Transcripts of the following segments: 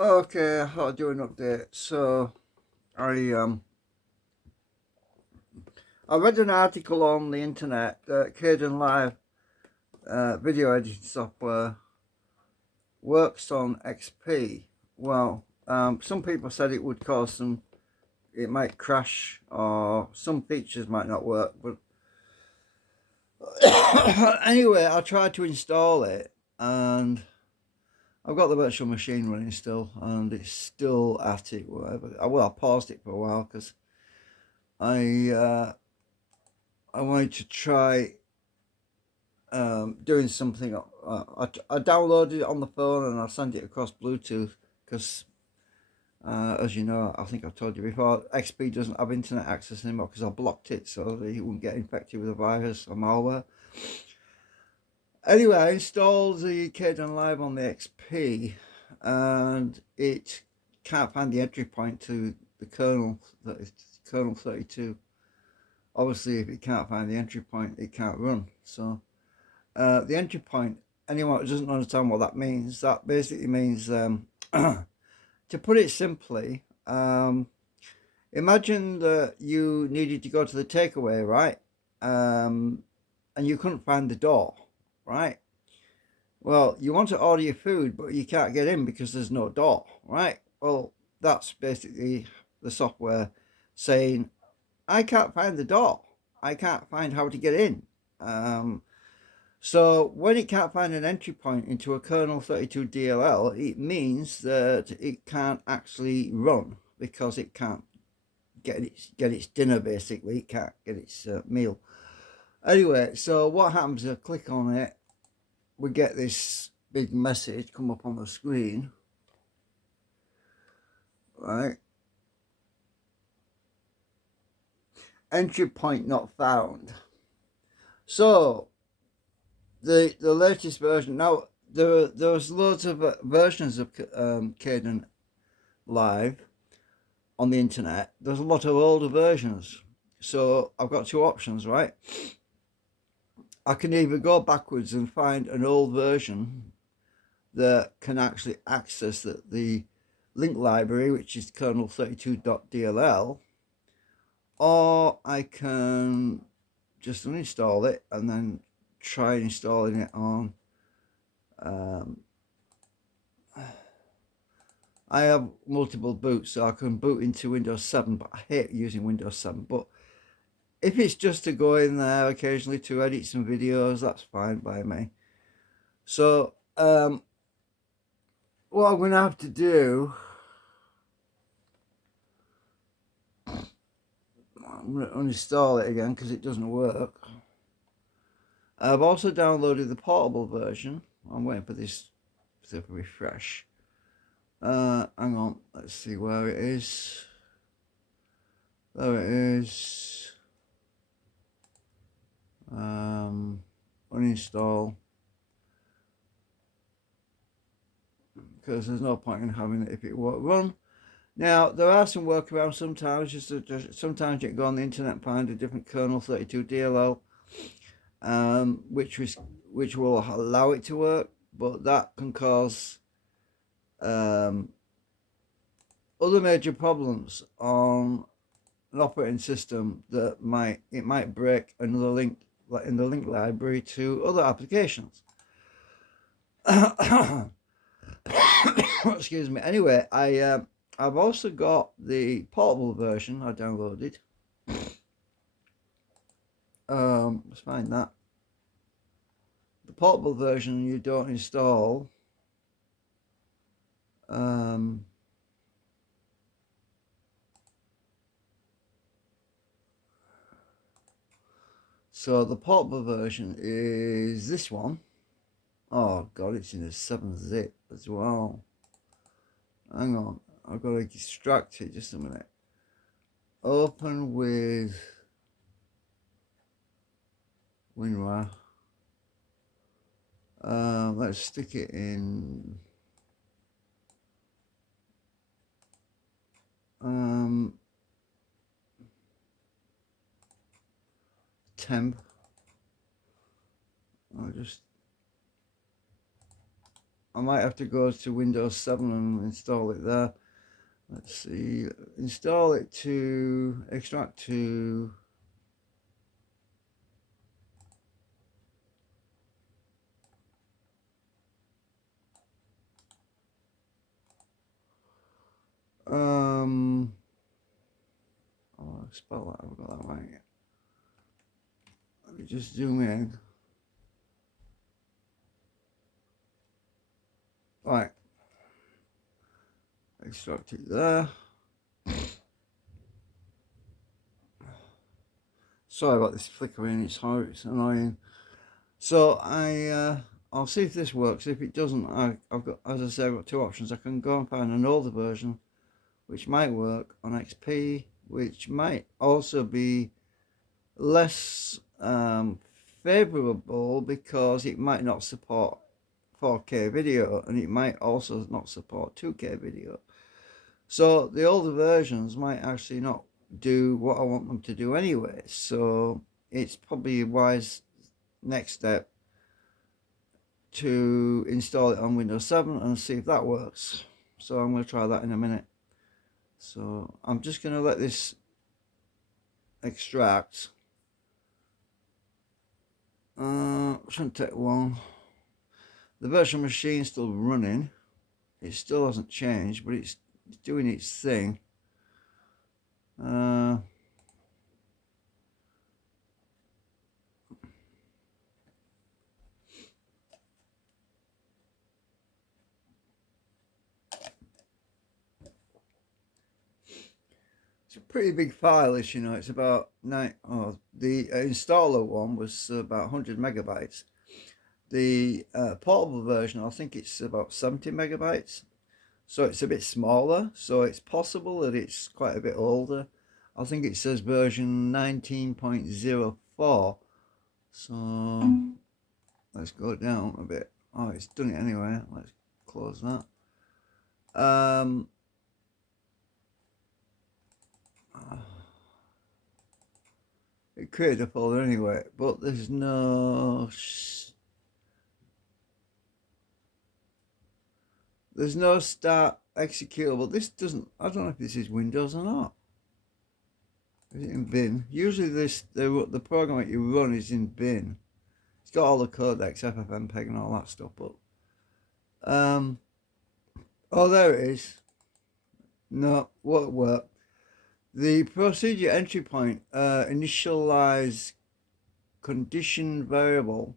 Okay, I'll do an update. So I read an article on the internet that KDENLIVE video editing software works on XP. Well, some people said it would cause it might crash or some features might not work. But anyway, I tried to install it and I've got the virtual machine running still, and it's still at it. Whatever. Well, I paused it for a while because I uh, I wanted to try doing something. I downloaded it on the phone and I sent it across Bluetooth because, as you know, I think I've told you before, XP doesn't have internet access anymore because I blocked it so that it wouldn't get infected with a virus or malware. Anyway, I installed the KDENLIVE on the XP and it can't find the entry point to the kernel, that is kernel 32. Obviously, if it can't find the entry point, it can't run. So the entry point, anyone who doesn't understand what that means, that basically means, to put it simply, imagine that you needed to go to the takeaway, right? And you couldn't find the door, right? Well, you want to order your food, but you can't get in because there's no door, right? Well, that's basically the software saying, I can't find the door. I can't find how to get in. So when it can't find an entry point into a kernel 32 DLL, it means that it can't actually run because it can't get its dinner, basically. It can't get its meal. Anyway, so what happens is I click on it, we get this big message come up on the screen, right? Entry point not found. So the latest version now, there's loads of versions of Kden Live on the internet. There's a lot of older versions, so I've got two options, right? I can either go backwards and find an old version that can actually access the link library, which is kernel32.dll, or I can just uninstall it and then try installing it on. I have multiple boots, so I can boot into Windows 7, but I hate using Windows 7. But if it's just to go in there occasionally to edit some videos, that's fine by me. So what I'm going to have to do, I'm going to uninstall it again because it doesn't work. I've also downloaded the portable version. I'm waiting for this to refresh. Hang on, let's see where it is. There it is. Uninstall. Because there's no point in having it if it won't run. Now, there are some workarounds sometimes. Sometimes you can go on the internet and find a different kernel 32 DLL, which will allow it to work, but that can cause other major problems on an operating system that might break another link in the link library to other applications. Excuse me. Anyway, I've also got the portable version I downloaded. Let's find that. The portable version you don't install. So the portable version is this one. Oh god, it's in a 7-zip as well. Hang on, I've got to extract it just a minute. Open with WinRAR. Let's stick it in temp. I might have to go to Windows 7 and install it there. Let's see, install it to, extract to, oh, spell that, I've got that right. Let me just zoom in. Right, extract it there. Sorry about this flickering, it's annoying. So I'll see if this works. If it doesn't, I've got, as I say, I've got two options. I can go and find an older version, which might work on XP, which might also be less favorable because it might not support 4K video, and it might also not support 2K video. So the older versions might actually not do what I want them to do anyway. So it's probably a wise next step to install it on Windows 7 and see if that works. So I'm going to try that in a minute. So I'm just going to let this extract. Shouldn't take long. The virtual machine is still running. It still hasn't changed, but it's doing its thing. It's a pretty big file, as you know. It's about the installer one was about 100 megabytes. The portable version, I think it's about 70 megabytes. So it's a bit smaller. So it's possible that it's quite a bit older. I think it says version 19.04. So let's go down a bit. Oh, it's done it anyway. Let's close that. It created a folder anyway, but there's no start executable. This doesn't, I don't know if this is Windows or not. Is it in bin? Usually the program that you run is in bin. It's got all the codecs, FFmpeg and all that stuff, but oh, there it is. No, won't work. The procedure entry point, initialize condition variable,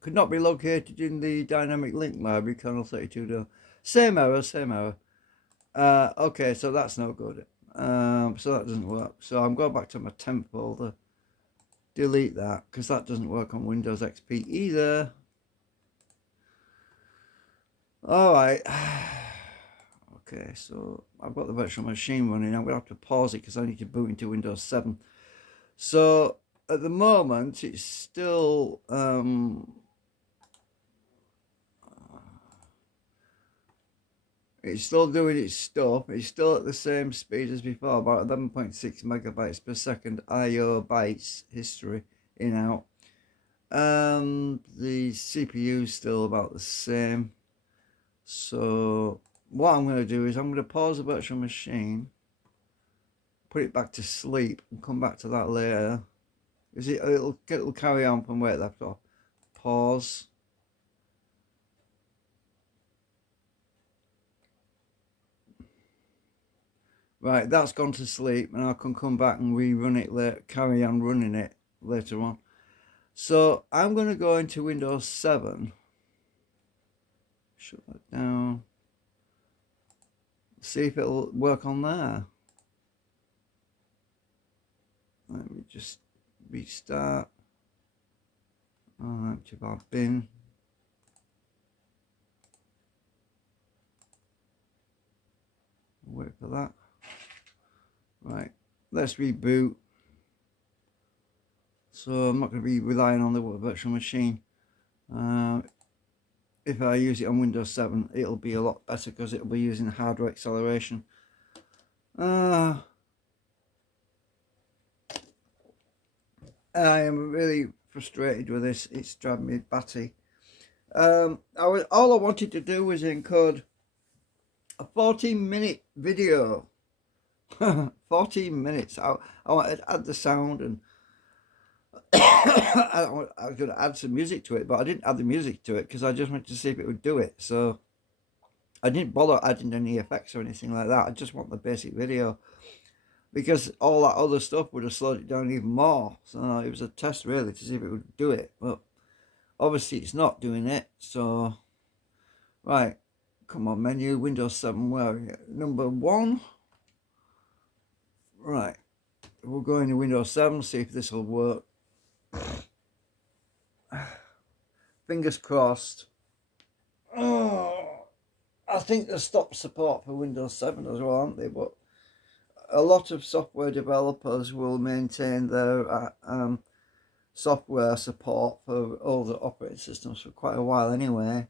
could not be located in the dynamic link library, kernel 32. Same error. Okay, so that's no good. So that doesn't work. So I'm going back to my temp folder. Delete that, because that doesn't work on Windows XP either. Alright. Okay, so I've got the virtual machine running. I'm going to have to pause it because I need to boot into Windows 7. So at the moment, it's still doing its stuff. It's still at the same speed as before, about 11.6 megabytes per second IO bytes history in out. The CPU is still about the same. So what I'm going to do is I'm going to pause the virtual machine, put it back to sleep, and come back to that later. It'll carry on from where it left off. Pause. Right, that's gone to sleep, and I can come back and rerun it later, carry on running it later on. So I'm going to go into Windows 7. Shut that down. See if it'll work on there. Let me just restart. Empty our bin. Wait for that. Right, let's reboot. So I'm not going to be relying on the virtual machine. If I use it on Windows 7, it'll be a lot better because it'll be using hardware acceleration. I am really frustrated with this. It's driving me batty. All I wanted to do was encode a 14-minute video. 14 minutes. I wanted to add the sound, and I was going to add some music to it, but I didn't add the music to it because I just wanted to see if it would do it. So I didn't bother adding any effects or anything like that. I just want the basic video, because all that other stuff would have slowed it down even more. So it was a test really to see if it would do it. But obviously it's not doing it. So, right, come on, menu, Windows 7, where are you? Number 1. Right, we'll go into Windows 7, see if this will work. Fingers crossed. Oh, I think they stopped support for Windows 7 as well, aren't they? But a lot of software developers will maintain their software support for older operating systems for quite a while anyway.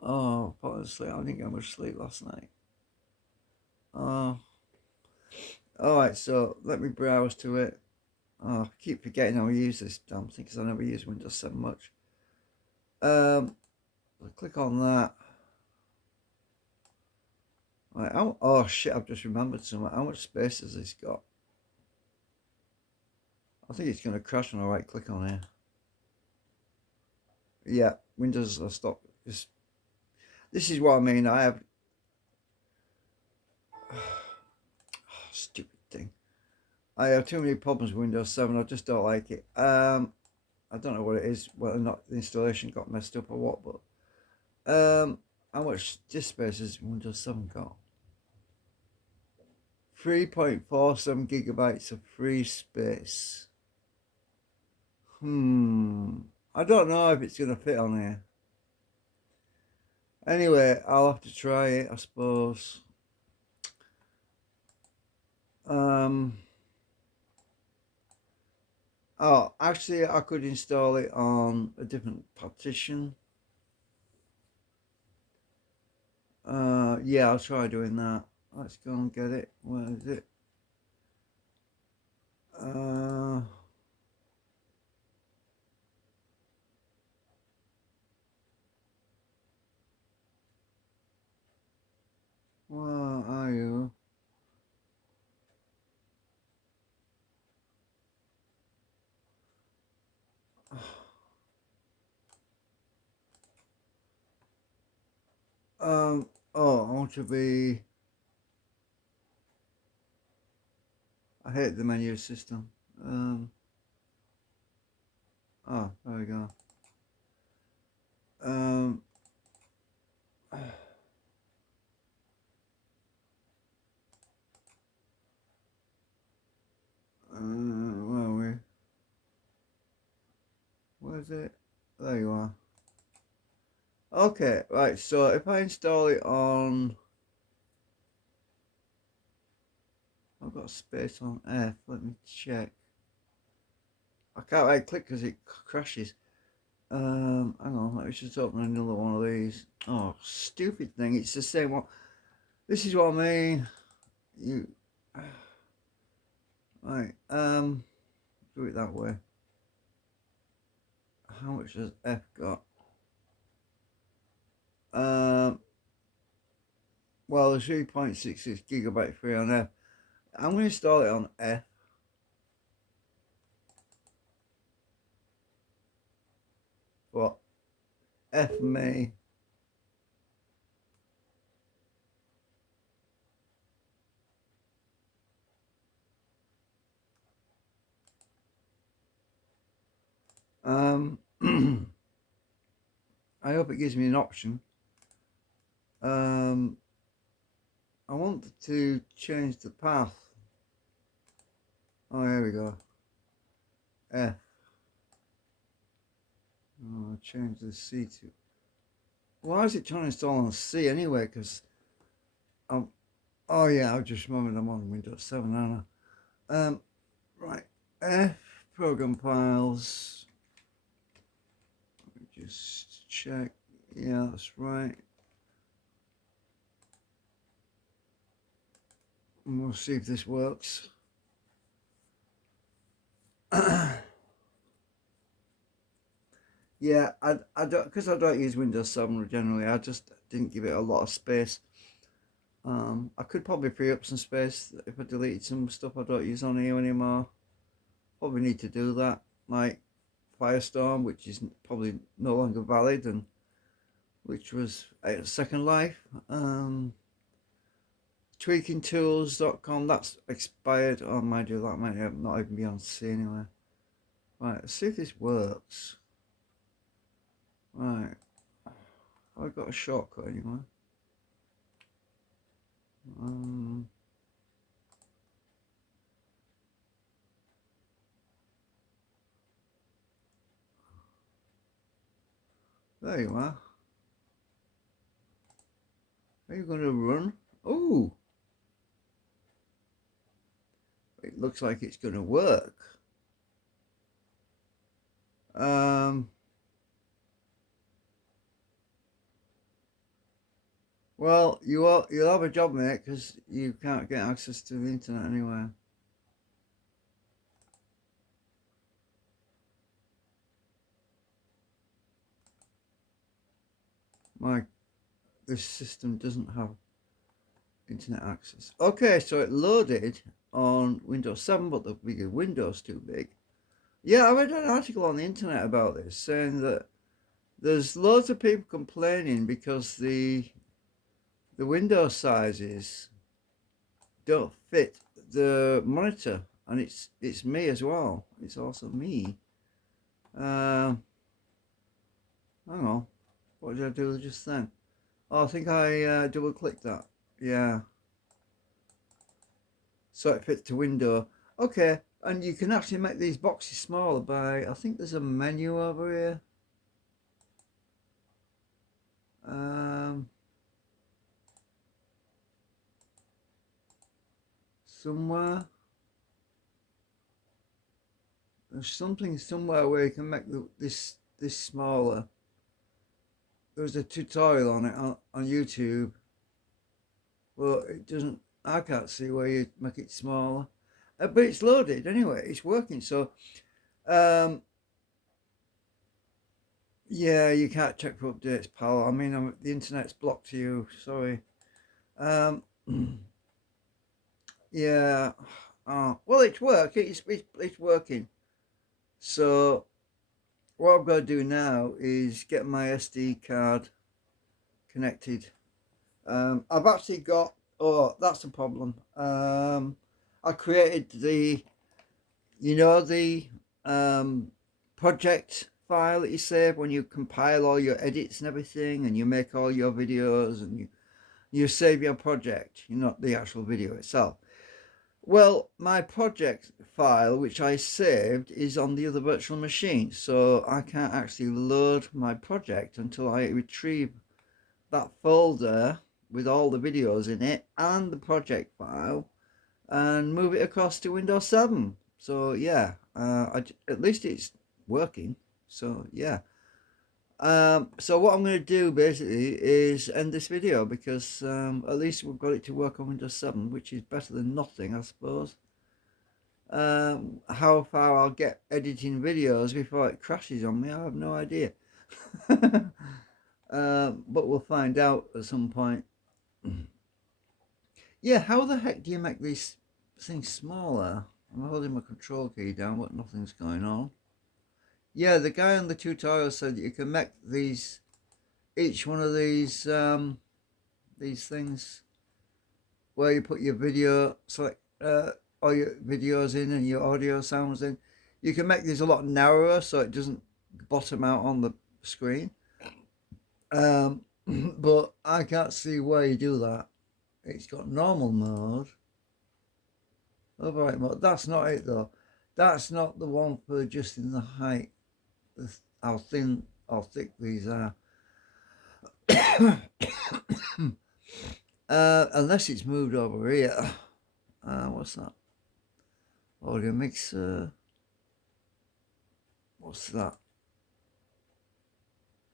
Oh, honestly, I didn't get much sleep last night. Alright, so let me browse to it. I keep forgetting how I use this damn thing because I never use Windows 7 much. I'll click on that. Right, oh shit, I've just remembered something. How much space has this got? I think it's going to crash when I right click on here. Yeah, Windows will stop. This is what I mean. I have stupid thing. I have too many problems with Windows 7. I just don't like it. I don't know what it is, whether or not the installation got messed up or what, but how much disk space has Windows 7 got? 3.47 gigabytes of free space. I don't know if it's going to fit on here. Anyway, I'll have to try it, I suppose. Oh, actually, I could install it on a different partition. Yeah, I'll try doing that. Let's go and get it. Where is it? Where are you? Oh, I want to be. I hate the menu system. Oh, there we go. Where are we? Where's it? There you are. Okay, right, so if I install it on... I've got space on F, let me check. I can't right click because it crashes. Hang on, let me just open another one of these. Oh, stupid thing, it's the same one. This is what I mean. You... Right, do it that way. How much has F got? Well, the 3.66 gigabyte free on F. I'm going to install it on F. What? F me. I hope it gives me an option. I want to change the path. Oh, here we go. F. Oh, change the C to. Why is it trying to install on C anyway? Because I'm. Oh yeah, I just remembered I'm on Windows 7, aren't I? Right. F program files. Let me just check. Yeah, that's right. And we'll see if this works. Yeah, I don't, because I don't use Windows 7 generally. I just didn't give it a lot of space. I could probably free up some space if I deleted some stuff I don't use on here anymore. Probably need to do that, like Firestorm, which is probably no longer valid, and which was at Second Life. Tweakingtools.com, that's expired. Oh, mind you, that might not even be on C anyway. Right, let's see if this works. Right, I've got a shortcut anyway. There you are. Are you going to run? Oh, it looks like it's going to work. Well, you'll have a job, mate, because you can't get access to the internet anywhere. This system doesn't have internet access. Okay, so it loaded on Windows 7, but the bigger Window's too big. Yeah, I read an article on the internet about this saying that there's loads of people complaining because the window sizes don't fit the monitor, and it's me as well. It's also me. Hang on, what did I do just then? Oh, I think I double clicked that. Yeah. So it fits to window. Okay, and you can actually make these boxes smaller by, I think there's a menu over here. Somewhere. There's something somewhere where you can make this smaller. There's a tutorial on it on YouTube. Well, it doesn't, I can't see where you make it smaller. But it's loaded anyway, it's working. So, yeah, you can't check for updates, pal. I mean, the internet's blocked to you, sorry. Um, yeah. Well, it's working. It's working. So what I've got to do now is get my SD card connected. I've actually got. Oh, that's a problem. I created the, the project file that you save when you compile all your edits and everything, and you make all your videos, and you save your project. Not the actual video itself. Well, my project file, which I saved, is on the other virtual machine, so I can't actually load my project until I retrieve that folder with all the videos in it and the project file and move it across to Windows 7. So yeah, at least it's working. So yeah. So what I'm going to do basically is end this video because at least we've got it to work on Windows 7, which is better than nothing, I suppose. How far I'll get editing videos before it crashes on me, I have no idea. But we'll find out at some point. Yeah, how the heck do you make these things smaller? I'm holding my control key down, but nothing's going on. Yeah, the guy on the tutorial said that you can make each one of these things where you put your video, select all your videos in and your audio sounds in. You can make these a lot narrower so it doesn't bottom out on the screen. But I can't see where you do that. It's got normal mode, override mode. That's not it though. That's not the one for adjusting the height, how thin or thick these are. Unless it's moved over here. What's that? Audio mixer. What's that?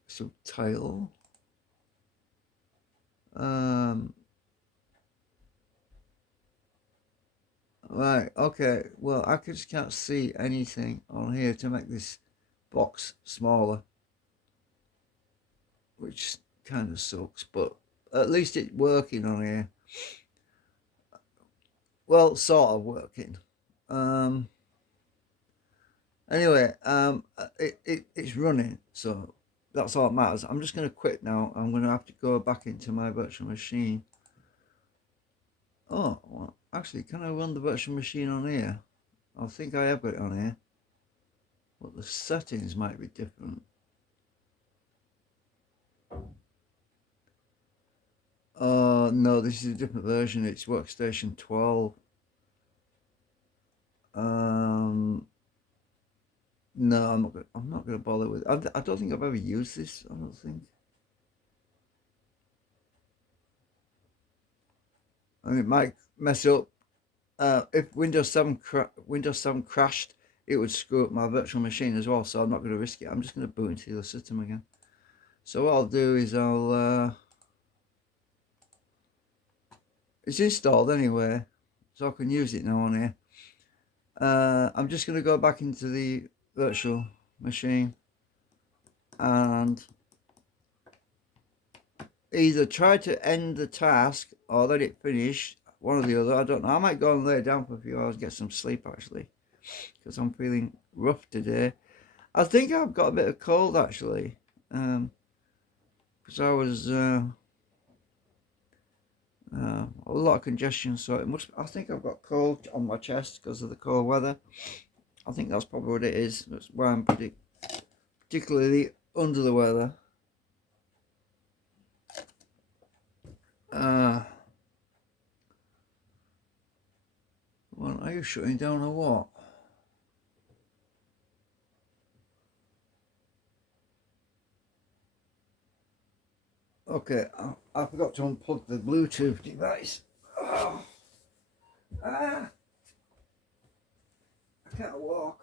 Subtitle. Right, okay. Well, I just can't see anything on here to make this box smaller, which kind of sucks, but at least it's working on here. Well, sort of working. Um, anyway, it's running, so that's all that matters. I'm just going to quit now. I'm going to have to go back into my virtual machine. Oh, well, actually, can I run the virtual machine on here? I think I have got it on here, but the settings might be different. No, this is a different version. It's workstation 12. No, I'm not gonna bother with it. I don't think I've ever used this. I don't think. I mean, it might mess up. If Windows 7 crashed, it would screw up my virtual machine as well. So I'm not going to risk it. I'm just going to boot into the system again. So what I'll do is it's installed anyway, so I can use it now on here. I'm just going to go back into the virtual machine and either try to end the task or let it finish, one or the other. I don't know. I might go and lay down for a few hours, get some sleep actually, because I'm feeling rough today. I think I've got a bit of cold actually, because I was a lot of congestion, so it must. I think I've got cold on my chest because of the cold weather. I think that's probably what it is. That's why I'm particularly under the weather. Well, are you shutting down or what? Okay, I forgot to unplug the Bluetooth device. Oh. I can't walk.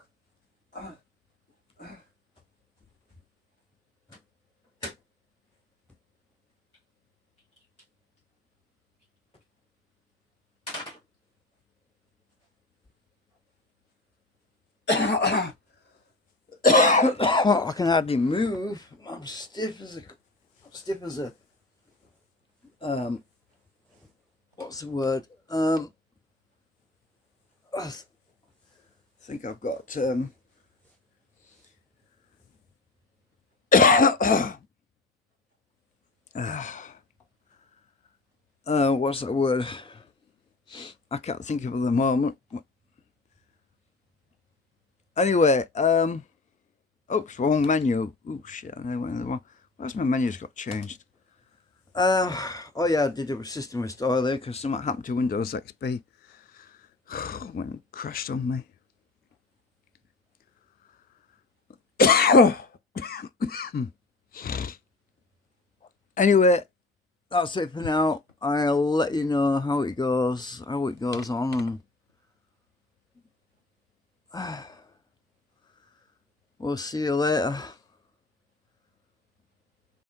I can hardly move. I'm stiff as a what's the word? I think I've got what's that word? I can't think of it at the moment. Anyway, oops, wrong menu. Oh shit, I went in the wrong. Where's my menu's got changed? Oh yeah, I did a system restore there because something happened to Windows XP. Went and crashed on me. Anyway, that's it for now. I'll let you know how it goes on, and we'll see you later.